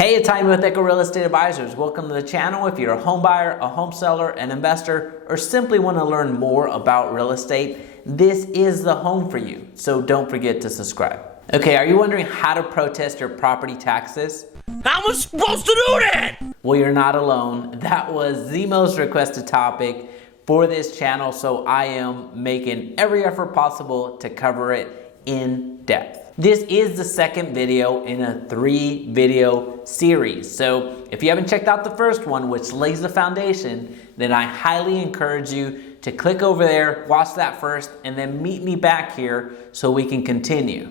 Hey, it's Jaime with Echo Real Estate Advisors. Welcome to the channel. If you're a home buyer, a home seller, an investor, or simply want to learn more about real estate, this is the home for you. So don't forget to subscribe. Okay, are you wondering how to protest your property taxes? How was I supposed to do that? Well, you're not alone. That was the most requested topic for this channel, so I am making every effort possible to cover it in depth. This is the second video in a 3-video series. So if you haven't checked out the first one, which lays the foundation, then I highly encourage you to click over there, watch that first, and then meet me back here so we can continue.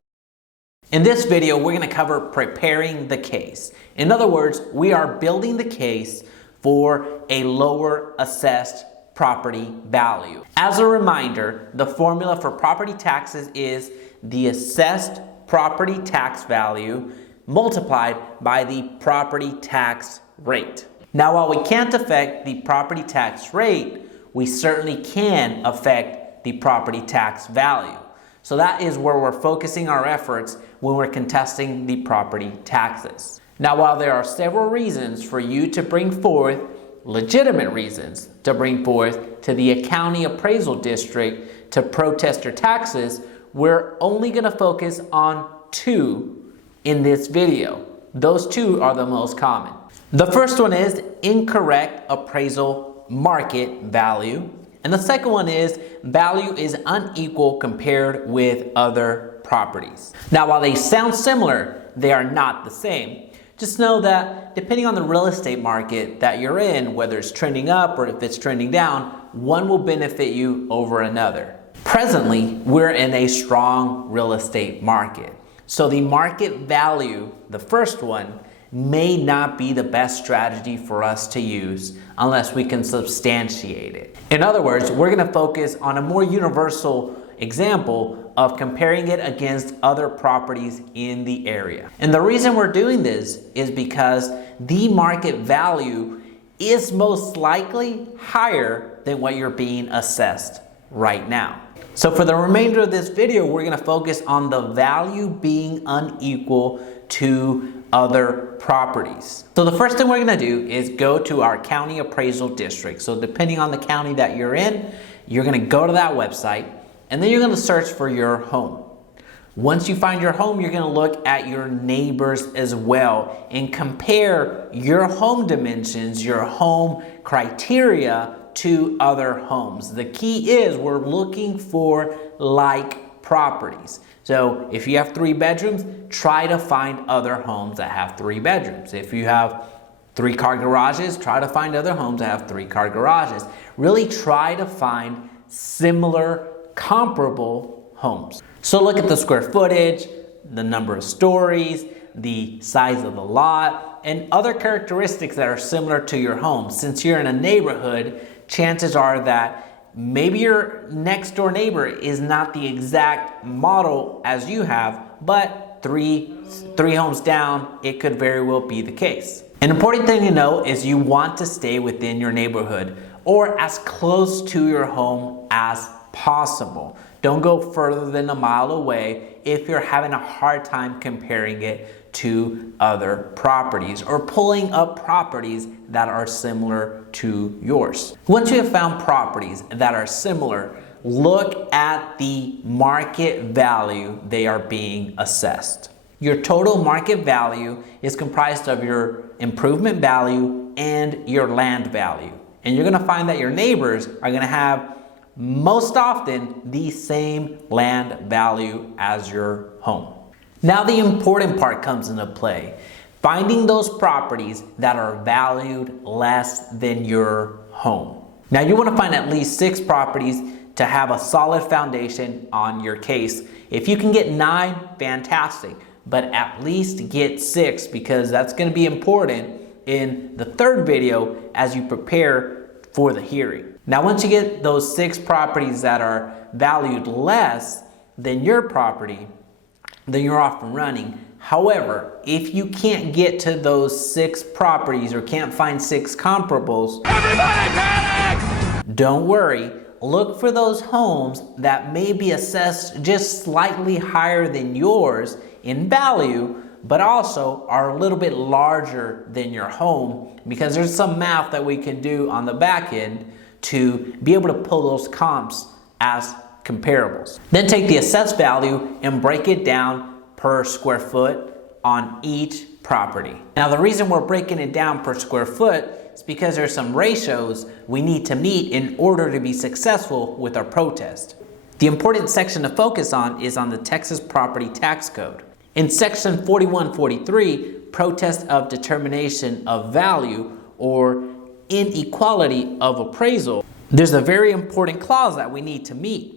In this video, we're going to cover preparing the case. In other words, we are building the case for a lower assessed property value. As a reminder, the formula for property taxes is the assessed property tax value multiplied by the property tax rate. Now, while we can't affect the property tax rate, we certainly can affect the property tax value. So that is where we're focusing our efforts when we're contesting the property taxes. Now, while there are several reasons for you to bring forth, legitimate reasons to bring forth to the county appraisal district to protest your taxes, we're only going to focus on 2 in this video. Those 2 are the most common. The first one is incorrect appraisal market value. And the second one is value is unequal compared with other properties. Now, while they sound similar, they are not the same. Just know that depending on the real estate market that you're in, whether it's trending up or if it's trending down, one will benefit you over another. Presently, we're in a strong real estate market. So the market value, the first one, may not be the best strategy for us to use unless we can substantiate it. In other words, we're going to focus on a more universal example of comparing it against other properties in the area. And the reason we're doing this is because the market value is most likely higher than what you're being assessed right now. So for the remainder of this video, we're going to focus on the value being unequal to other properties. So the first thing we're going to do is go to our county appraisal district. So depending on the county that you're in, you're going to go to that website and then you're going to search for your home. Once you find your home, you're going to look at your neighbors as well and compare your home dimensions, your home criteria to other homes. The key is we're looking for like properties. So if you have 3 bedrooms, try to find other homes that have 3 bedrooms. If you have 3-car garages, try to find other homes that have 3-car garages. Really try to find similar, comparable homes. So look at the square footage, the number of stories, the size of the lot, and other characteristics that are similar to your home. Since you're in a neighborhood, chances are that maybe your next door neighbor is not the exact model as you have, but three homes down, it could very well be the case. An important thing to know is you want to stay within your neighborhood or as close to your home as possible. Don't go further than a mile away if you're having a hard time comparing it to other properties or pulling up properties that are similar to yours. Once you have found properties that are similar, look at the market value they are being assessed. Your total market value is comprised of your improvement value and your land value. And you're going to find that your neighbors are going to have most often the same land value as your home. Now the important part comes into play. Finding those properties that are valued less than your home. Now you want to find at least 6 properties to have a solid foundation on your case. If you can get 9, fantastic, but at least get 6 because that's going to be important in the 3rd video as you prepare for the hearing. Now once you get those 6 properties that are valued less than your property, then you're off and running. However, if you can't get to those 6 properties or can't find 6 comparables, Everybody panic! Don't worry. Look for those homes that may be assessed just slightly higher than yours in value, but also are a little bit larger than your home, because there's some math that we can do on the back end to be able to pull those comps as comparables. Then take the assessed value and break it down per square foot on each property. Now, the reason we're breaking it down per square foot is because there's some ratios we need to meet in order to be successful with our protest. The important section to focus on is on the Texas Property Tax Code. In section 4143, protest of determination of value or inequality of appraisal, there's a very important clause that we need to meet.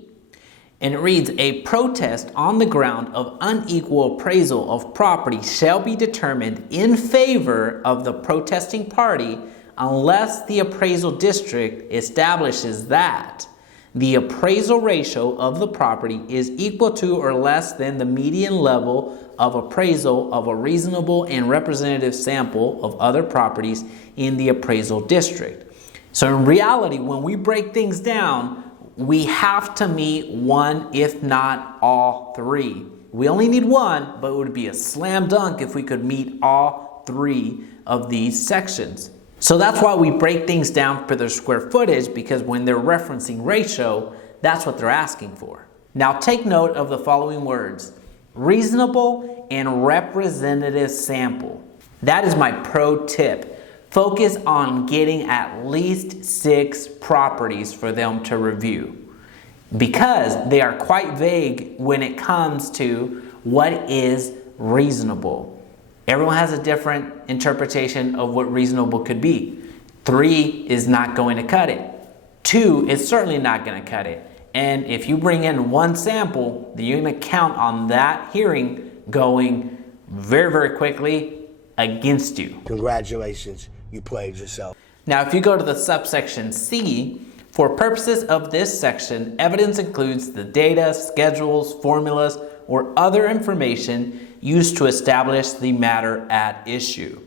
And it reads, a protest on the ground of unequal appraisal of property shall be determined in favor of the protesting party unless the appraisal district establishes that the appraisal ratio of the property is equal to or less than the median level of appraisal of a reasonable and representative sample of other properties in the appraisal district. So in reality, when we break things down, we have to meet one, if not all three. We only need one, but it would be a slam dunk if we could meet all three of these sections. So that's why we break things down for their square footage, because when they're referencing ratio, that's what they're asking for. Now take note of the following words: reasonable and representative sample. That is my pro tip. Focus on getting at least 6 properties for them to review, because they are quite vague when it comes to what is reasonable. Everyone has a different interpretation of what reasonable could be. 3 is not going to cut it. 2 is certainly not going to cut it. And if you bring in 1 sample, then you're going to count on that hearing going very, very quickly against you. Congratulations, you played yourself. Now, if you go to the subsection C, for purposes of this section, evidence includes the data, schedules, formulas, or other information used to establish the matter at issue.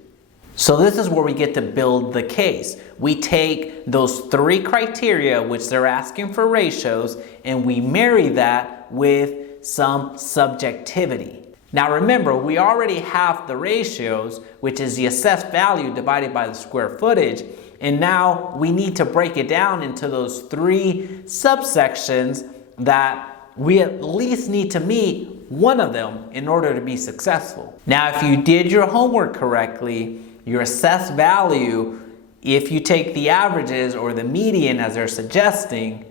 So this is where we get to build the case. We take those 3 criteria, which they're asking for ratios, and we marry that with some subjectivity. Now remember, we already have the ratios, which is the assessed value divided by the square footage, and now we need to break it down into those 3 subsections that we at least need to meet one of them in order to be successful. Now, if you did your homework correctly, your assessed value, if you take the averages or the median as they're suggesting,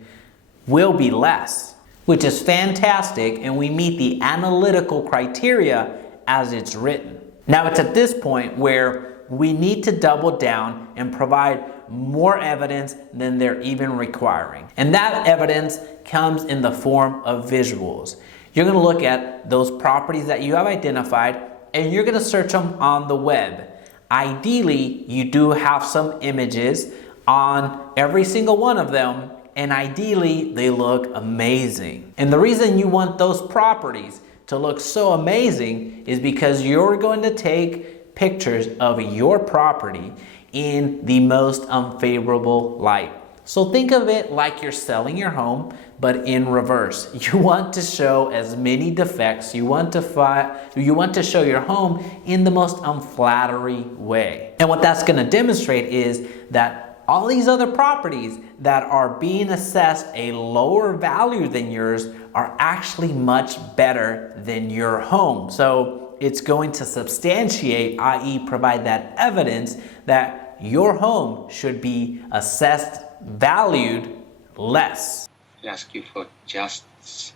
will be less, which is fantastic, and we meet the analytical criteria as it's written. Now it's at this point where we need to double down and provide more evidence than they're even requiring. And that evidence comes in the form of visuals. You're going to look at those properties that you have identified, and you're going to search them on the web. Ideally, you do have some images on every single one of them, and ideally they look amazing. And the reason you want those properties to look so amazing is because you're going to take pictures of your property in the most unfavorable light. So think of it like you're selling your home, but in reverse. You want to show as many defects. You want to show your home in the most unflattering way. And what that's going to demonstrate is that all these other properties that are being assessed a lower value than yours are actually much better than your home. So it's going to substantiate, i.e. provide that evidence that your home should be assessed, valued less. I ask you for justice.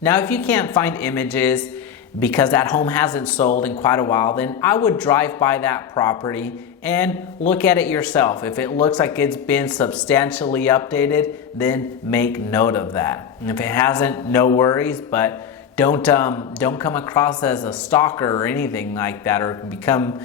Now, if you can't find images because that home hasn't sold in quite a while, then I would drive by that property and look at it yourself. If it looks like it's been substantially updated, then make note of that. And if it hasn't, no worries, but don't come across as a stalker or anything like that, or become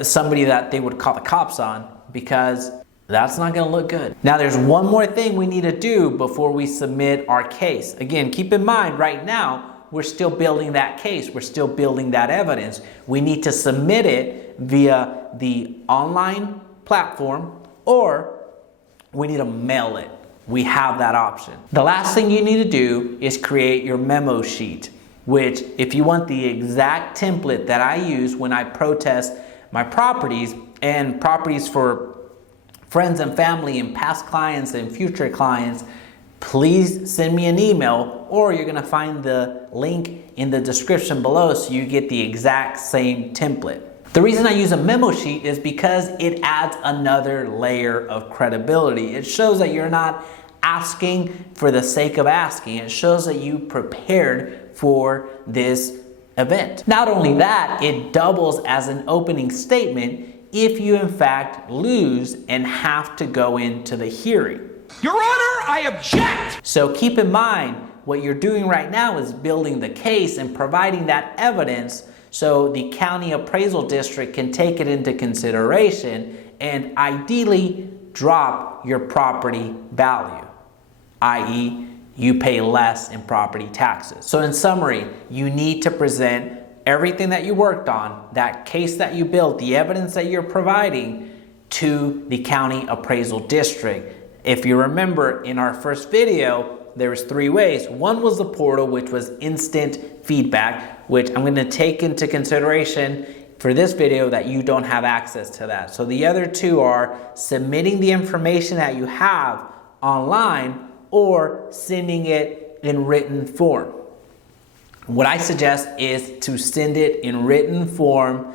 somebody that they would call the cops on, because that's not going to look good. Now, there's one more thing we need to do before we submit our case. Again, keep in mind, right now, we're still building that case. We're still building that evidence. We need to submit it via the online platform, or we need to mail it. We have that option. The last thing you need to do is create your memo sheet. which if you want the exact template that I use when I protest my properties and properties for friends and family and past clients and future clients, please send me an email, or you're gonna find the link in the description below so you get the exact same template. The reason I use a memo sheet is because it adds another layer of credibility. It shows that you're not asking for the sake of asking. It shows that you prepared for this event. Not only that, it doubles as an opening statement if you in fact lose and have to go into the hearing. Your Honor, I object! So keep in mind, what you're doing right now is building the case and providing that evidence so the county appraisal district can take it into consideration and ideally drop your property value, i.e., you pay less in property taxes. So in summary, you need to present everything that you worked on, that case that you built, the evidence that you're providing to the county appraisal district. If you remember in our first video, there was 3 ways. One was the portal, which was instant feedback, which I'm going to take into consideration for this video that you don't have access to that. So the other 2 are submitting the information that you have online or sending it in written form. What I suggest is to send it in written form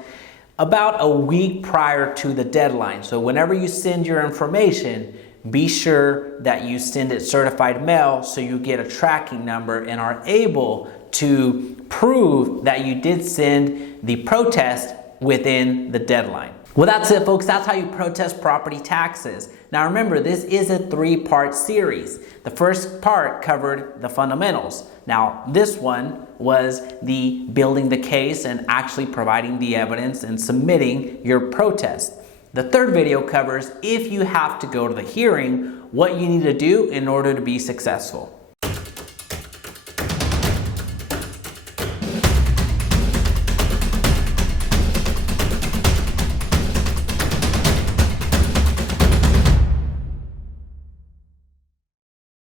about a week prior to the deadline. So whenever you send your information, be sure that you send it certified mail so you get a tracking number and are able to prove that you did send the protest within the deadline. Well, that's it, folks. That's how you protest property taxes. Now remember, this is a 3-part series. The first part covered the fundamentals. Now this one was the building the case and actually providing the evidence and submitting your protest. The third video covers if you have to go to the hearing, what you need to do in order to be successful.